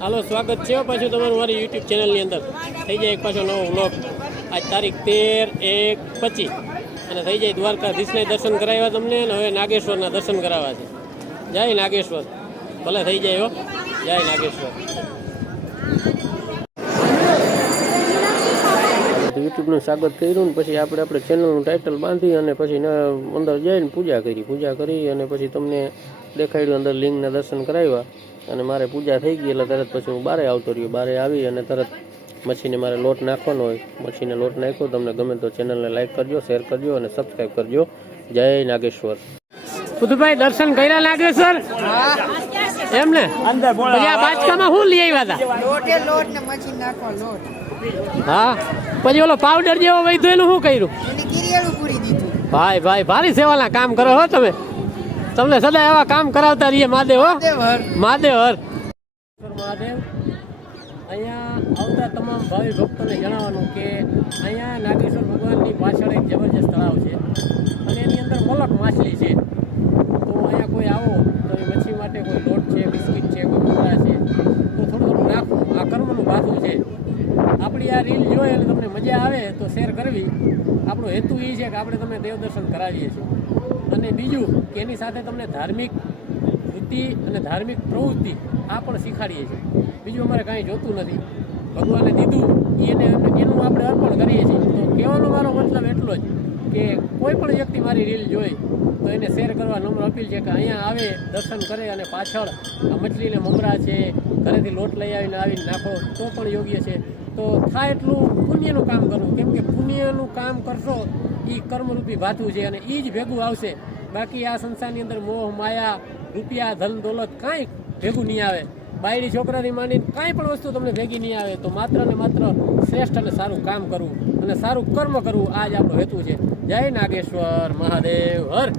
હાલો સ્વાગત છે પાછું તમારું મારી યુટ્યુબ ચેનલની અંદર થઈ જાય એક પાછો નવો વ્લોગ આજ તારીખ 13/1/25 અને થઈ જાય દ્વારકાધીશના દર્શન કરાવ્યા તમને અને હવે નાગેશ્વરના દર્શન કરાવવા છે જય નાગેશ્વર ભલે થઈ જાય હો જય નાગેશ્વર યુટ્યુબનું સ્વાગત કર્યું ને પછી આપણે ચેનલનું ટાઇટલ બાંધી અને પછી અંદર જઈને પૂજા કરી અને પછી તમને દેખાડ્યું અંદર લિંગના દર્શન કરાવ્યા અને મારે પૂજા થઈ ગઈ એટલે તરત પછી હું બારે આવતો રહ્યો બારે આવી અને તરત મચ્છીને મારે લોટ નાખવાનો હોય મચ્છીને લોટ નાખ્યો તમને ગમે તો ચેનલને લાઈક કરજો શેર કરજો અને સબસ્ક્રાઈબ કરજો જય નાગેશ્વર પુતુભાઈ દર્શન કર્યા નાગેશ્વર એમ ને અંદર બાચકામાં શું લઈ આવ્યા હતા લોટ ને મચ્છી નાખો લોટ હા પછી ઓલો પાવડર જેવો વૈધો એનું શું કર્યું ભાઈ ભારી સેવાના કામ કરો હો તમે તમને સદા એવા કામ કરાવતા રહીએ મહાદેવ મહાદેવ અહીંયા આવતા તમામ ભાવિ ભક્તોને જણાવવાનું કે અહીંયા નાગેશ્વર ભગવાનની પાછળ એક જબરજસ્ત તળાવ છે અને એની અંદર મલક માછલી છે તો અહીંયા કોઈ આવો તો એ મચ્છી માટે કોઈ લોટ છે બિસ્કિટ છે કોઈ કપડા છે તો થોડું નાખવું આ કર્મનું ભાથું છે આપણી આ રીલ જોઈએ એટલે તમને મજા આવે તો શેર કરવી આપણો હેતુ એ છે કે આપણે તમને દેવ દર્શન કરાવીએ છીએ અને બીજું કે એની સાથે તમને ધાર્મિક વૃત્તિ અને ધાર્મિક પ્રવૃત્તિ આ પણ શીખાડીએ છીએ બીજું અમારે કાંઈ જોતું નથી ભગવાને દીધું એનું આપણે અર્પણ કરીએ છીએ તો કહેવાનો મારો મતલબ એટલો જ કે કોઈ પણ વ્યક્તિ મારી રીલ જોઈ તો એને શેર કરવા નમ્ર અપીલ છે કે અહીંયા આવે દર્શન કરે અને પાછળ આ મછલીને મમરા છે ઘરેથી લોટ લઈ આવીને નાખો તો પણ યોગ્ય છે તો થાય એટલું પુણ્યનું કામ કરવું કેમ કે પુણ્યનું કામ કરશો એ કર્મરૂપી ભાથું છે અને એ જ ભેગું આવશે બાકી આ સંસારની અંદર મોહ માયા રૂપિયા ધન દોલત કાંઈ ભેગું નહીં આવે બાયડી છોકરાની માંડીને કાંઈ પણ વસ્તુ તમને ભેગી નહીં આવે તો માત્ર ને માત્ર શ્રેષ્ઠ અને સારું કામ કરવું અને સારું કર્મ કરવું આ જ આપણો હેતુ છે જય નાગેશ્વર મહાદેવ હર